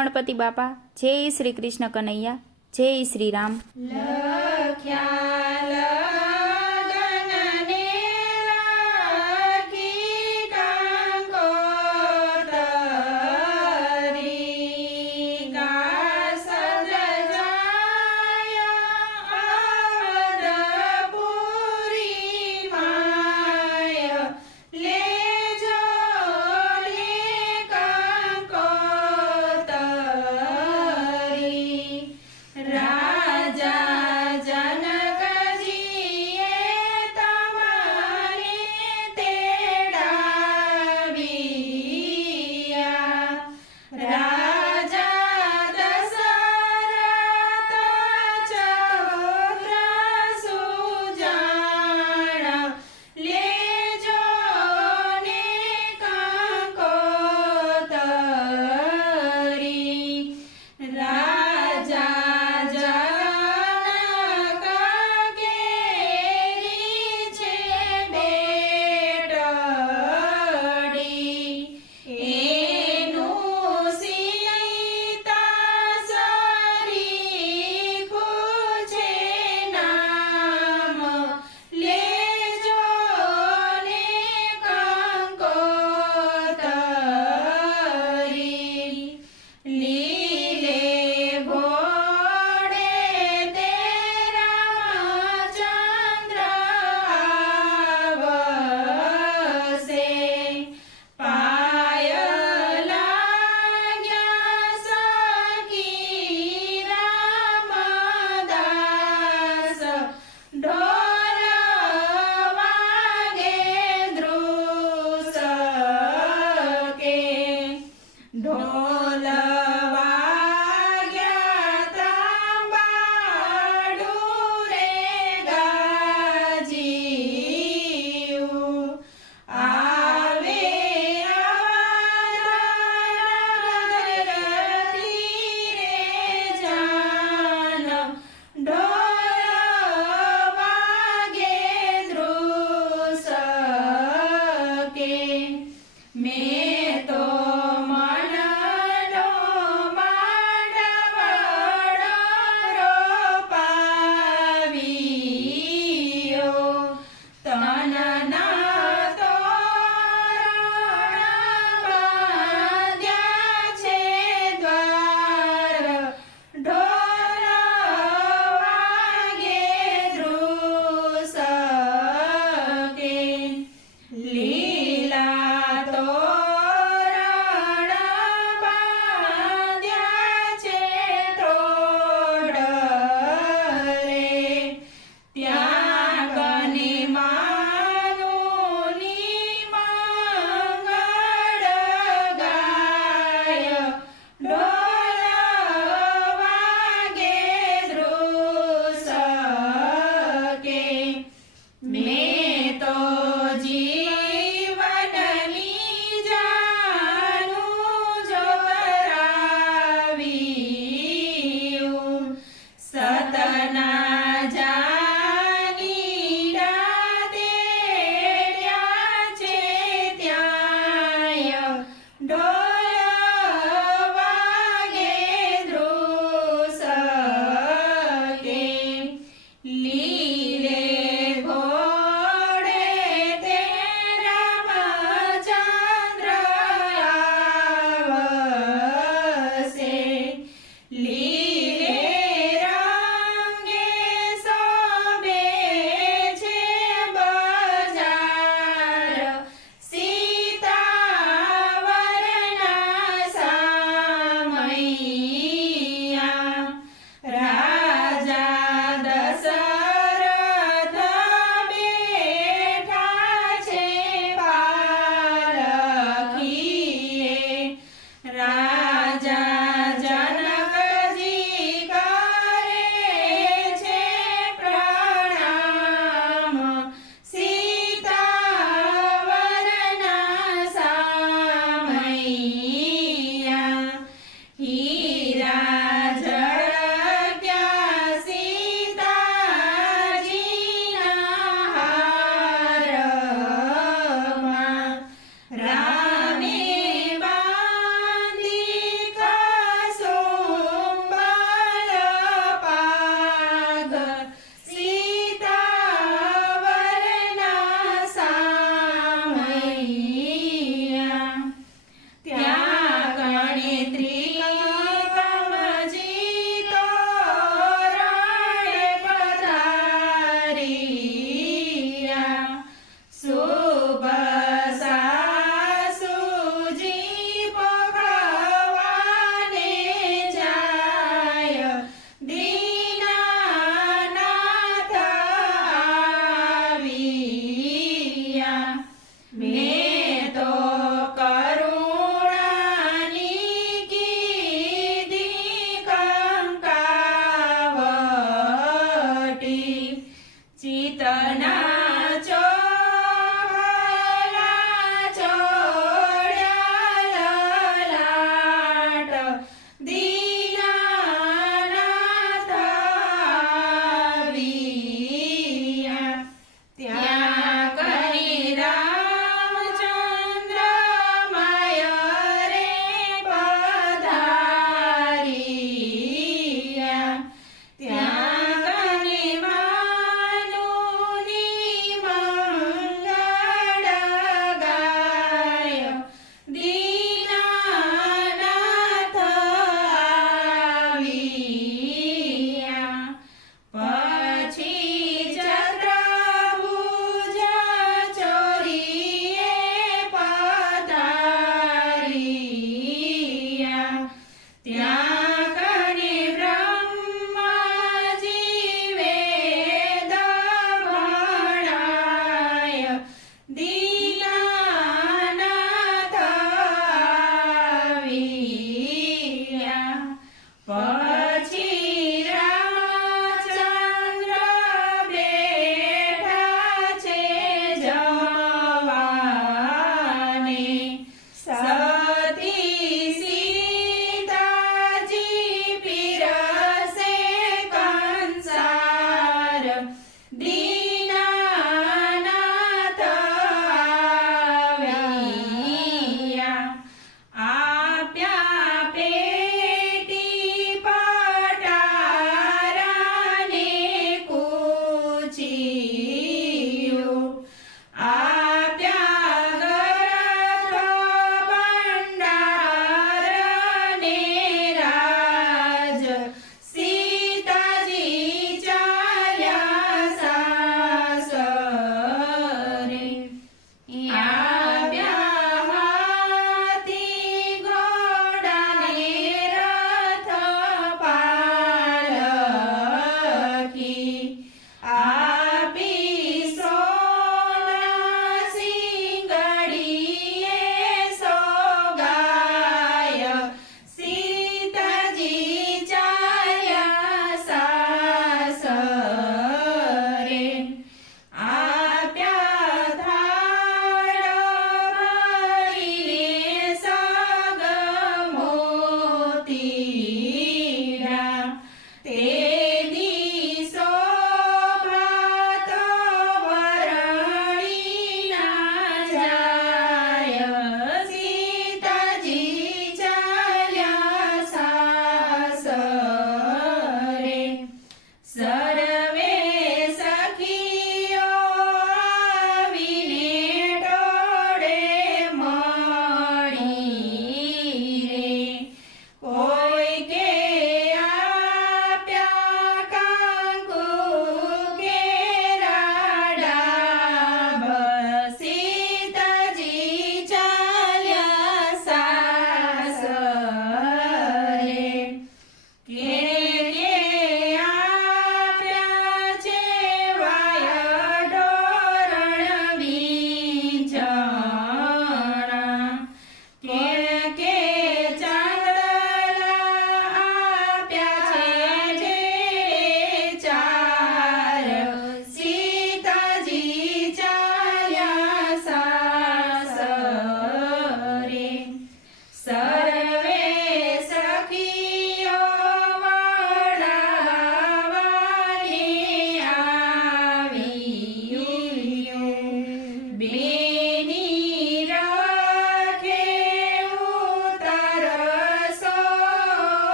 ગણપતિ બાપા. જય શ્રી કૃષ્ણ કનૈયા. જય શ્રી રામ. લખ્યા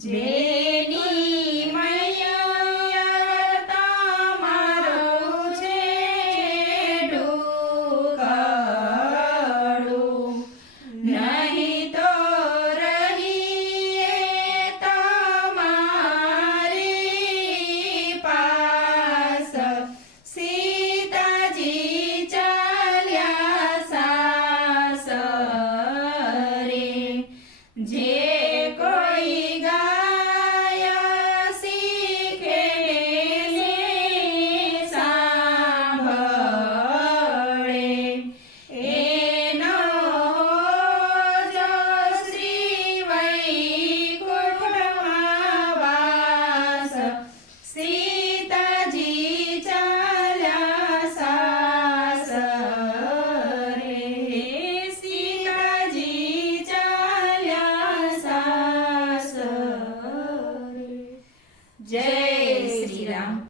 姐。